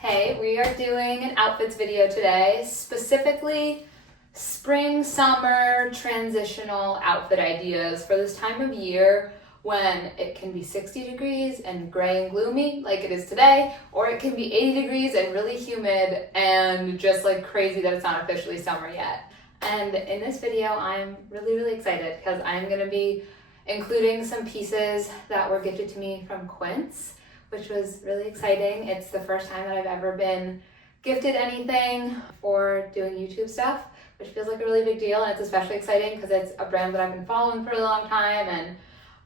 Hey, we are doing an outfits video today, specifically spring, summer, transitional outfit ideas for this time of year when it can be 60 degrees and gray and gloomy like it is today, or it can be 80 degrees and really humid and just like crazy that it's not officially summer yet. And in this video, I'm really excited because I'm gonna be including some pieces that were gifted to me from Quince, which was really exciting. It's the first time that I've ever been gifted anything for doing YouTube stuff, which feels like a really big deal. And it's especially exciting because it's a brand that I've been following for a long time. And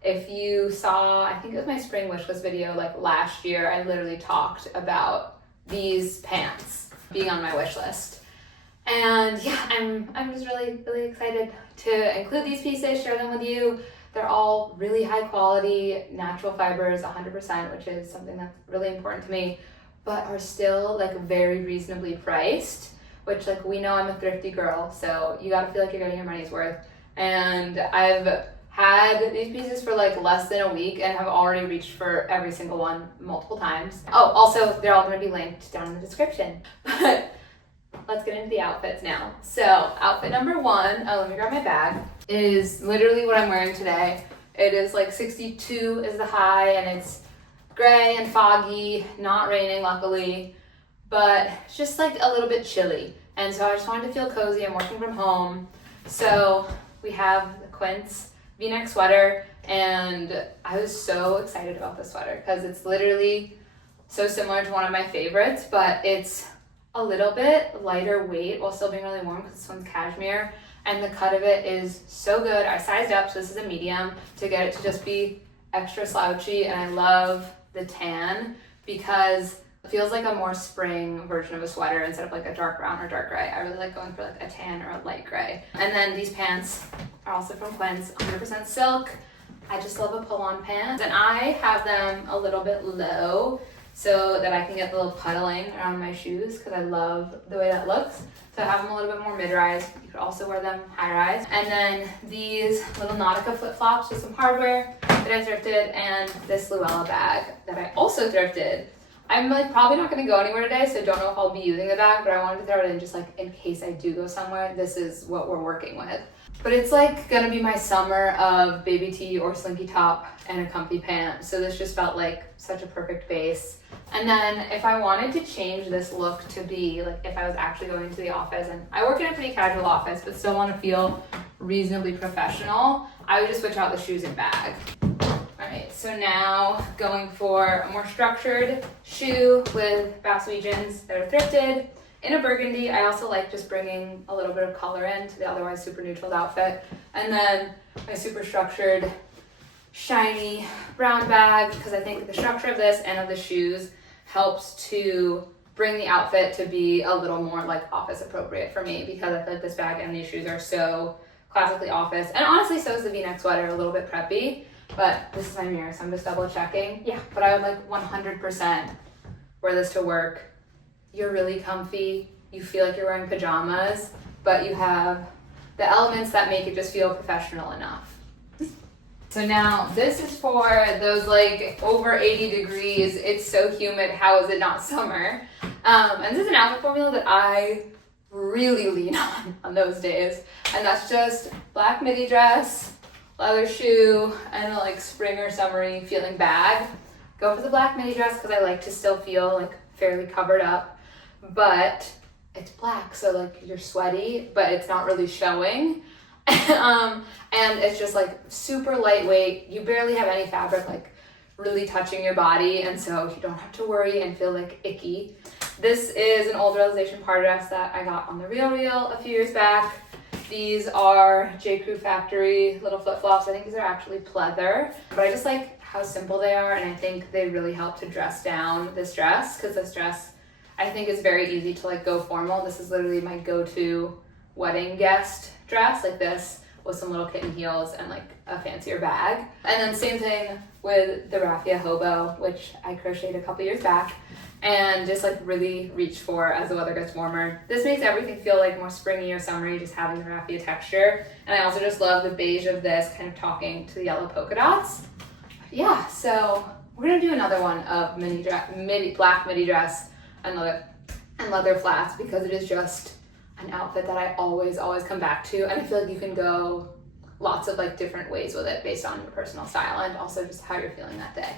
if you saw, I think it was my spring wish list video like last year, I literally talked about these pants being on my wish list. And yeah, I'm just really excited to include these pieces, share them with you. They're all really high quality, natural fibers, 100%, which is something that's really important to me, but are still like very reasonably priced, which like we know I'm a thrifty girl, so you gotta feel like you're getting your money's worth. And I've had these pieces for like less than a week and have already reached for every single one multiple times. Oh, also they're all gonna be linked down in the description. But let's get into the outfits now. So outfit number one, let me grab my bag, is literally what I'm wearing today. It is like 62 is the high and it's gray and foggy, not raining luckily, but it's just like a little bit chilly. And so I just wanted to feel cozy. I'm working from home. So we have the Quince V-neck sweater, and I was so excited about this sweater because it's literally so similar to one of my favorites, but it's a little bit lighter weight while still being really warm because this one's cashmere, and the cut of it is so good. I sized up, so this is a medium, to get it to just be extra slouchy, and I love the tan because it feels like a more spring version of a sweater instead of like a dark brown or dark gray. I really like going for like a tan or a light gray. And then these pants are also from Quince, 100% silk. I just love a pull-on pants, and I have them a little bit low so that I can get the little puddling around my shoes because I love the way that looks. So I have them a little bit more mid-rise. You could also wear them high-rise. And then these little Nautica flip-flops with some hardware that I thrifted, and this Luella bag that I also thrifted. I'm like probably not gonna go anywhere today, so don't know if I'll be using the bag, but I wanted to throw it in just like in case I do go somewhere. This is what we're working with. But it's like gonna be my summer of baby tee or slinky top and a comfy pant. So this just felt like such a perfect base. And then if I wanted to change this look to be like if I was actually going to the office, and I work in a pretty casual office, but still want to feel reasonably professional, I would just switch out the shoes and bag. All right, so now going for a more structured shoe with Baswegians that are thrifted in a burgundy. I also like just bringing a little bit of color into the otherwise super neutral outfit. And then my super structured shiny brown bag, because I think the structure of this and of the shoes helps to bring the outfit to be a little more like office appropriate for me, because I feel like this bag and these shoes are so classically office. And honestly, so is the V-neck sweater, a little bit preppy, but this is my mirror, so I'm just double checking. Yeah, but I would like 100% wear this to work. You're really comfy. You feel like you're wearing pajamas, but you have the elements that make it just feel professional enough. So now this is for those like over 80 degrees, it's so humid, how is it not summer? And this is an outfit formula that I really lean on those days. And that's just black midi dress, leather shoe, and a like spring or summery feeling bag. Go for the black midi dress because I like to still feel like fairly covered up, but it's black, so like you're sweaty, but it's not really showing. And it's just like super lightweight. You barely have any fabric like really touching your body, and so you don't have to worry and feel like icky. This is an old Realization party dress that I got on the Real a few years back. These are J. Crew Factory little flip-flops. I think these are actually pleather, but I just like how simple they are, and I think they really help to dress down this dress, because this dress I think is very easy to like go formal. This is literally my go-to wedding guest dress, like this with some little kitten heels and like a fancier bag. And then same thing with the raffia hobo, which I crocheted a couple years back and just like really reach for as the weather gets warmer. This makes everything feel like more springy or summery, just having the raffia texture. And I also just love the beige of this kind of talking to the yellow polka dots. Yeah, so we're gonna do another one of black midi dress and leather flats, because it is just an outfit that I always come back to, and I feel like you can go lots of like different ways with it based on your personal style and also just how you're feeling that day.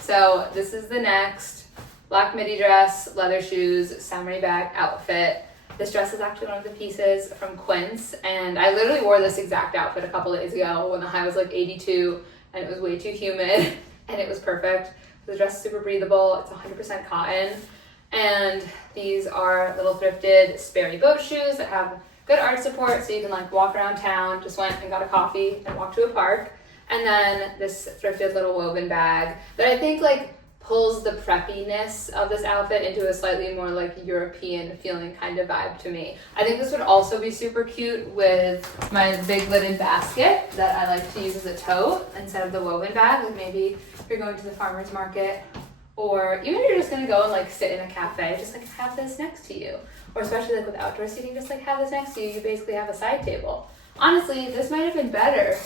So this is the next black midi dress, leather shoes, samurai bag outfit. This dress is actually one of the pieces from Quince, and I literally wore this exact outfit a couple days ago when the high was like 82 and it was way too humid, and it was perfect. The dress is super breathable, it's 100% cotton, and these are little thrifted Sperry boat shoes that have good arch support so you can like walk around town. Just went and got a coffee and walked to a park. And then this thrifted little woven bag that I think like pulls the preppiness of this outfit into a slightly more like European feeling kind of vibe to me. I think this would also be super cute with my big linen basket that I like to use as a tote instead of the woven bag. Like maybe if you're going to the farmer's market, or even if you're just gonna go and like sit in a cafe, just like have this next to you. Or especially like with outdoor seating, just like have this next to you. You basically have a side table. Honestly, this might have been better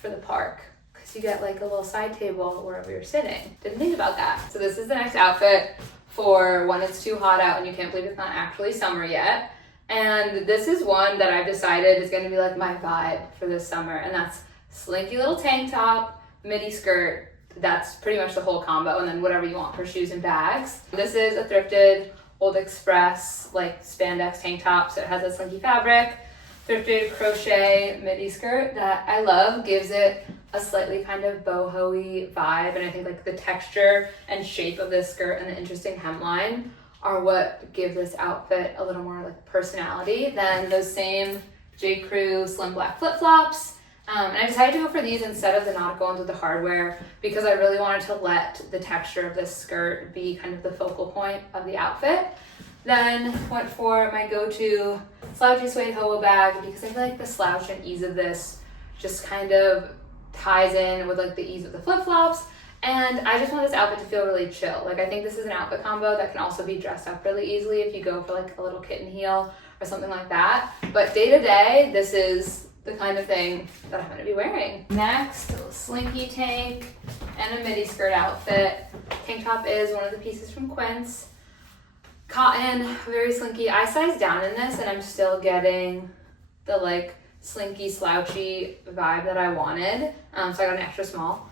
for the park because you get like a little side table wherever you're sitting. Didn't think about that. So this is the next outfit for when it's too hot out and you can't believe it's not actually summer yet. And this is one that I've decided is gonna be like my vibe for this summer. And that's slinky little tank top, midi skirt. That's pretty much the whole combo. And then whatever you want for shoes and bags. This is a thrifted Old Express like spandex tank top, so it has a slinky fabric, thrifted crochet midi skirt that I love, gives it a slightly kind of boho-y vibe, and I think like the texture and shape of this skirt and the interesting hemline are what give this outfit a little more like personality than those same J. Crew slim black flip-flops. And I decided to go for these instead of the nautical ones with the hardware because I really wanted to let the texture of this skirt be kind of the focal point of the outfit. Then went for my go-to slouchy suede hobo bag because I feel like the slouch and ease of this just kind of ties in with like the ease of the flip-flops. And I just want this outfit to feel really chill. Like I think this is an outfit combo that can also be dressed up really easily if you go for like a little kitten heel or something like that. But day to day, this is the kind of thing that I'm gonna be wearing. Next, a little slinky tank and a midi skirt outfit. Tank top is one of the pieces from Quince. Cotton, very slinky. I sized down in this and I'm still getting the like slinky slouchy vibe that I wanted. So I got an extra small.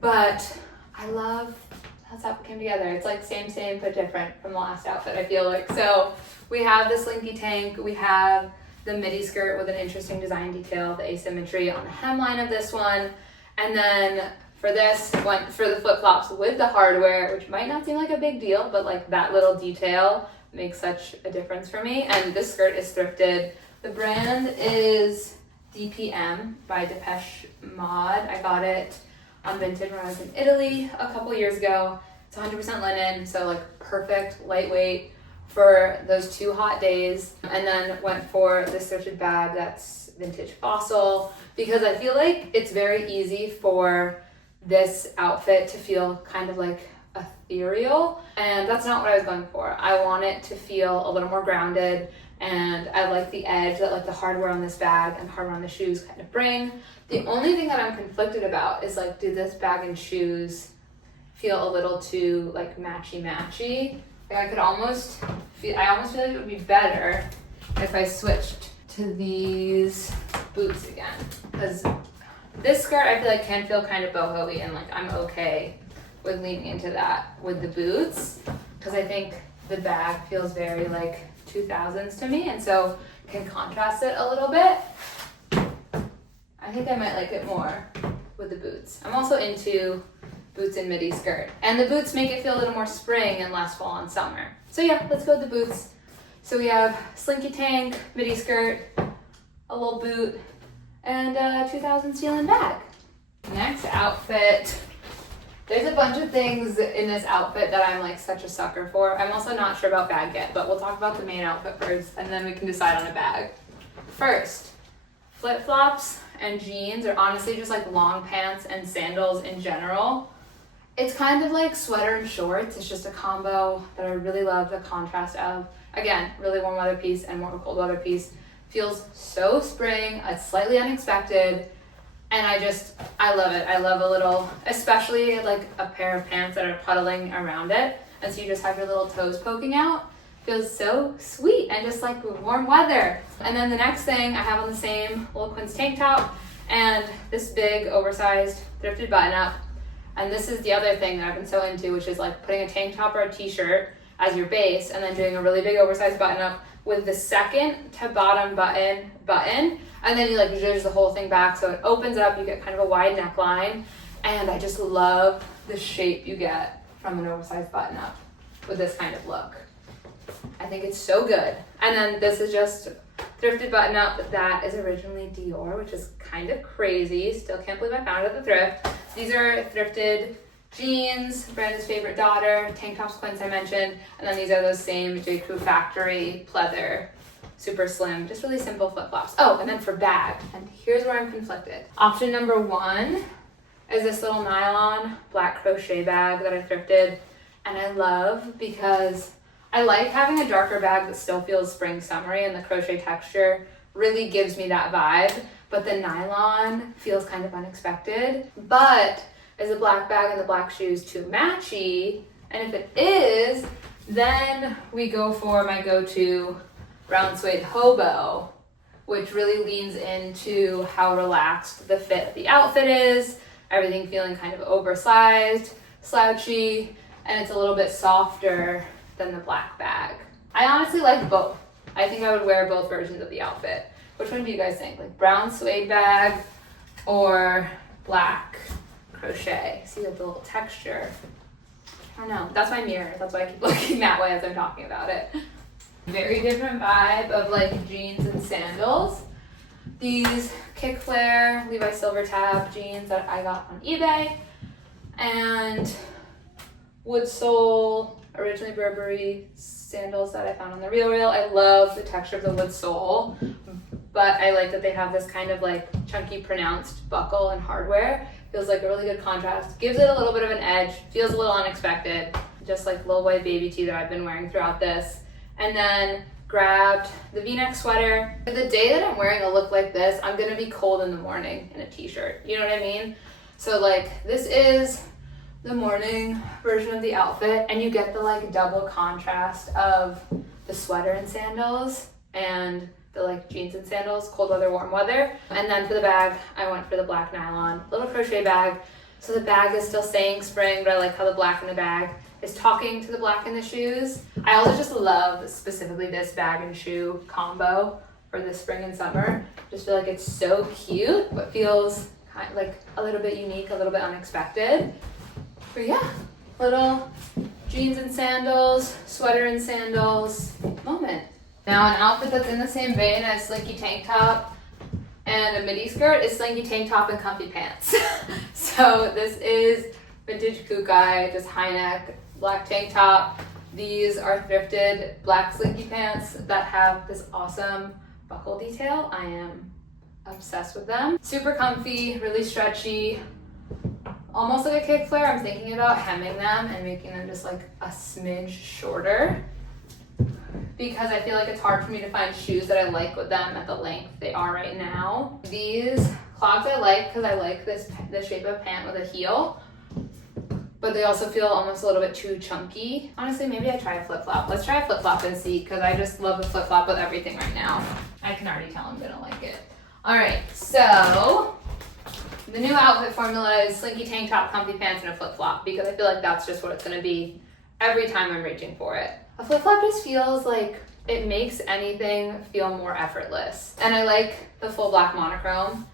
But I love how this outfit came together. It's like same but different from the last outfit, I feel like. So we have the slinky tank, we have the midi skirt with an interesting design detail, the asymmetry on the hemline of this one. And then for this, went for the flip-flops with the hardware, which might not seem like a big deal, but like that little detail makes such a difference for me. And this skirt is thrifted. The brand is DPM by Depeche Mod. I got it on Vintage when I was in Italy a couple years ago. It's 100% linen, so like perfect, lightweight for those 2 hot days. And then went for this thrifted bag that's vintage fossil because I feel like it's very easy for this outfit to feel kind of like ethereal, and that's not what I was going for. I want it to feel a little more grounded, and I like the edge that like the hardware on this bag and hardware on the shoes kind of bring. The only thing that I'm conflicted about is like, do this bag and shoes feel a little too like matchy? Like I almost feel like it would be better if I switched to these boots again, because this skirt I feel like can feel kind of boho-y, and like I'm okay with leaning into that with the boots because I think the bag feels very like 2000s to me, and so can contrast it a little bit. I think I might like it more with the boots. I'm also into boots and midi skirt, and the boots make it feel a little more spring and less fall on summer. So yeah, let's go with the boots. So we have slinky tank, midi skirt, a little boot, and a 2000 Sealand bag. Next outfit. There's a bunch of things in this outfit that I'm like such a sucker for. I'm also not sure about bag yet, but we'll talk about the main outfit first and then we can decide on a bag. First, flip-flops and jeans, or honestly just like long pants and sandals in general. It's kind of like sweater and shorts. It's just a combo that I really love the contrast of. Again, really warm weather piece and more cold weather piece. Feels so spring, it's slightly unexpected, and I love it. I love a little, especially like a pair of pants that are puddling around it. and so you just have your little toes poking out. Feels so sweet and just like warm weather. And then the next thing I have on the same little quince tank top and this big oversized thrifted button up. And this is the other thing that I've been so into, which is like putting a tank top or a t-shirt as your base and then doing a really big oversized button up with the second to bottom button, and then you like zhuzh the whole thing back so it opens up, you get kind of a wide neckline, and I just love the shape you get from an oversized button up with this kind of look. I think it's so good. And then this is just thrifted button up that is originally Dior, which is kind of crazy. Still can't believe I found it at the thrift. These are thrifted jeans, Brandon's favorite daughter, tank tops, quince I mentioned, and then these are those same J. Crew factory pleather, super slim, just really simple flip-flops. Oh, and then for bag, and here's where I'm conflicted. Option number 1 is this little nylon black crochet bag that I thrifted, and I love because I like having a darker bag that still feels spring summery, and the crochet texture really gives me that vibe, but the nylon feels kind of unexpected. But is the black bag and the black shoes too matchy? And if it is, then we go for my go-to brown suede hobo, which really leans into how relaxed the fit of the outfit is, everything feeling kind of oversized, slouchy, and it's a little bit softer than the black bag. I honestly like both. I think I would wear both versions of the outfit. Which one do you guys think? Like brown suede bag or black crochet? See the little texture. I don't know. That's my mirror. That's why I keep looking that way as I'm talking about it. Very different vibe of like jeans and sandals. These kick flare Levi silver tab jeans that I got on eBay, and wood sole, originally Burberry sandals that I found on the RealReal. I love the texture of the wood sole, but I like that they have this kind of like chunky pronounced buckle and hardware. Feels like a really good contrast. Gives it a little bit of an edge. Feels a little unexpected. Just like little white baby tee that I've been wearing throughout this. And then grabbed the V-neck sweater. For the day that I'm wearing a look like this, I'm gonna be cold in the morning in a t-shirt. You know what I mean? So like this is the morning version of the outfit, and you get the like double contrast of the sweater and sandals and the like jeans and sandals, cold weather, warm weather. And then for the bag, I went for the black nylon little crochet bag. So the bag is still saying spring, but I like how the black in the bag is talking to the black in the shoes. I also just love specifically this bag and shoe combo for this spring and summer. Just feel like it's so cute, but feels kind of like a little bit unique, a little bit unexpected. But yeah, little jeans and sandals, sweater and sandals moment. Now an outfit that's in the same vein as slinky tank top and a midi skirt is slinky tank top and comfy pants. So this is vintage kukai, just high neck, black tank top. These are thrifted black slinky pants that have this awesome buckle detail. I am obsessed with them. Super comfy, really stretchy, almost like a kick flare. I'm thinking about hemming them and making them just like a smidge shorter, because I feel like it's hard for me to find shoes that I like with them at the length they are right now. These clogs I like because I like the shape of pant with a heel, but they also feel almost a little bit too chunky. Honestly, maybe I try a flip-flop. Let's try a flip-flop and see, because I just love a flip-flop with everything right now. I can already tell I'm gonna like it. All right, so the new outfit formula is slinky tank top, comfy pants, and a flip-flop, because I feel like that's just what it's gonna be every time I'm reaching for it. A flip-flop just feels like it makes anything feel more effortless. And I like the full black monochrome,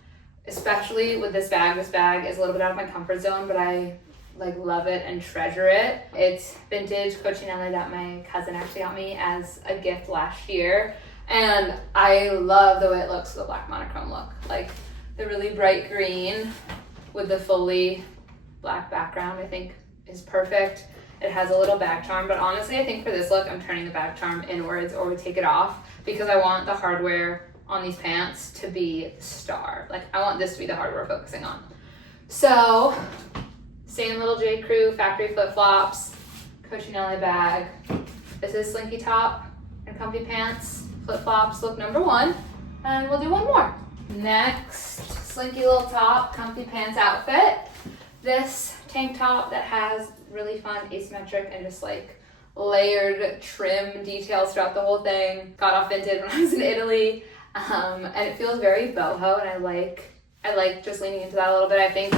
especially with this bag. This bag is a little bit out of my comfort zone, but I like love it and treasure it. It's vintage cochinelle that my cousin actually got me as a gift last year. And I love the way it looks with the black monochrome look. Like the really bright green with the fully black background, I think is perfect. It has a little bag charm, but honestly, I think for this look, I'm turning the bag charm inwards or we take it off, because I want the hardware on these pants to be the star. Like I want this to be the hardware we're focusing on. So, same little J. Crew factory flip-flops, cochinelle bag. This is slinky top and comfy pants, flip-flops, look number 1, and we'll do one more. Next, slinky little top, comfy pants outfit. This tank top that has really fun asymmetric and just like layered trim details throughout the whole thing. Got off Vinted when I was in Italy, and it feels very boho, and I like just leaning into that a little bit. I think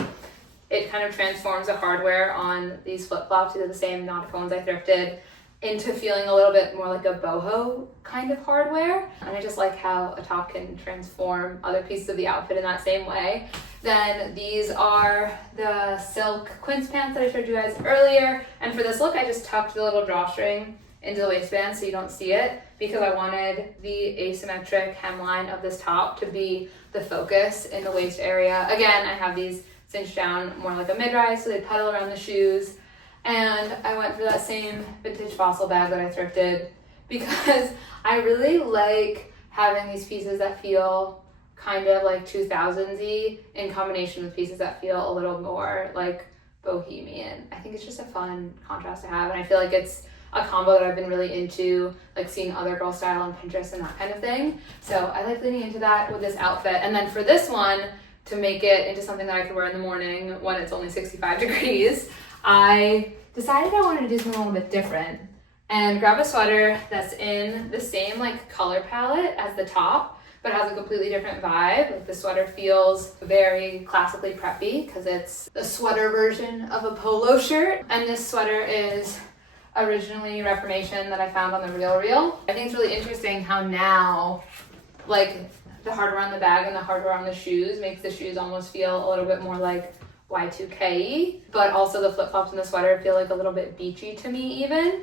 it kind of transforms the hardware on these flip-flops, these are the same Nautica ones I thrifted, into feeling a little bit more like a boho kind of hardware. And I just like how a top can transform other pieces of the outfit in that same way. Then these are the silk quince pants that I showed you guys earlier. And for this look, I just tucked the little drawstring into the waistband so you don't see it, because I wanted the asymmetric hemline of this top to be the focus in the waist area. Again, I have these cinched down more like a mid-rise so they pedal around the shoes. And I went for that same vintage fossil bag that I thrifted because I really like having these pieces that feel kind of like 2000s-y in combination with pieces that feel a little more like bohemian. I think it's just a fun contrast to have, and I feel like it's a combo that I've been really into, like seeing other girl style on Pinterest and that kind of thing. So I like leaning into that with this outfit. And then for this one, to make it into something that I could wear in the morning when it's only 65 degrees, I decided I wanted to do something a little bit different and grab a sweater that's in the same like color palette as the top, but has a completely different vibe. Like the sweater feels very classically preppy because it's the sweater version of a polo shirt. And this sweater is originally Reformation that I found on the RealReal. I think it's really interesting how now, like the hardware on the bag and the hardware on the shoes makes the shoes almost feel a little bit more like Y2K, but also the flip-flops and the sweater feel like a little bit beachy to me even.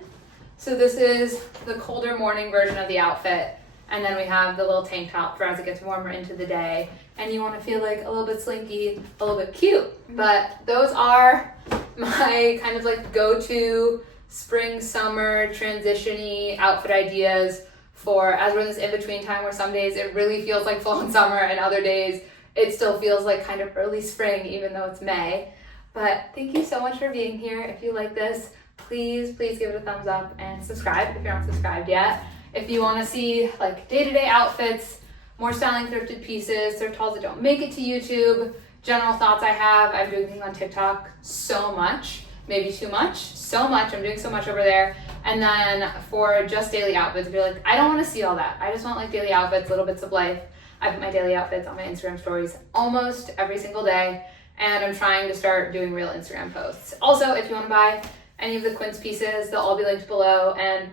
So this is the colder morning version of the outfit, and then we have the little tank top for as it gets warmer into the day, and you want to feel like a little bit slinky, a little bit cute. But those are my kind of like go-to spring, summer, transition-y outfit ideas for as we're in this in-between time where some days it really feels like fall and summer and other days it still feels like kind of early spring even though it's May. But thank you so much for being here. If you like this, please give it a thumbs up and subscribe if you're not subscribed yet. If you want to see like day-to-day outfits, more styling thrifted pieces, thrift hauls that don't make it to YouTube, general thoughts I have. I'm doing things on TikTok so much, maybe too much, so much. I'm doing so much over there. And then for just daily outfits, if you're like, I don't want to see all that. I just want like daily outfits, little bits of life. I put my daily outfits on my Instagram stories almost every single day. And I'm trying to start doing real Instagram posts. Also, if you want to buy any of the quince pieces, they'll all be linked below. And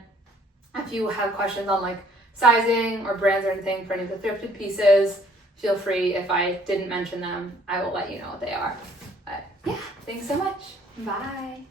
if you have questions on like sizing or brands or anything for any of the thrifted pieces, feel free. If I didn't mention them, I will let you know what they are. But yeah, thanks so much. Bye.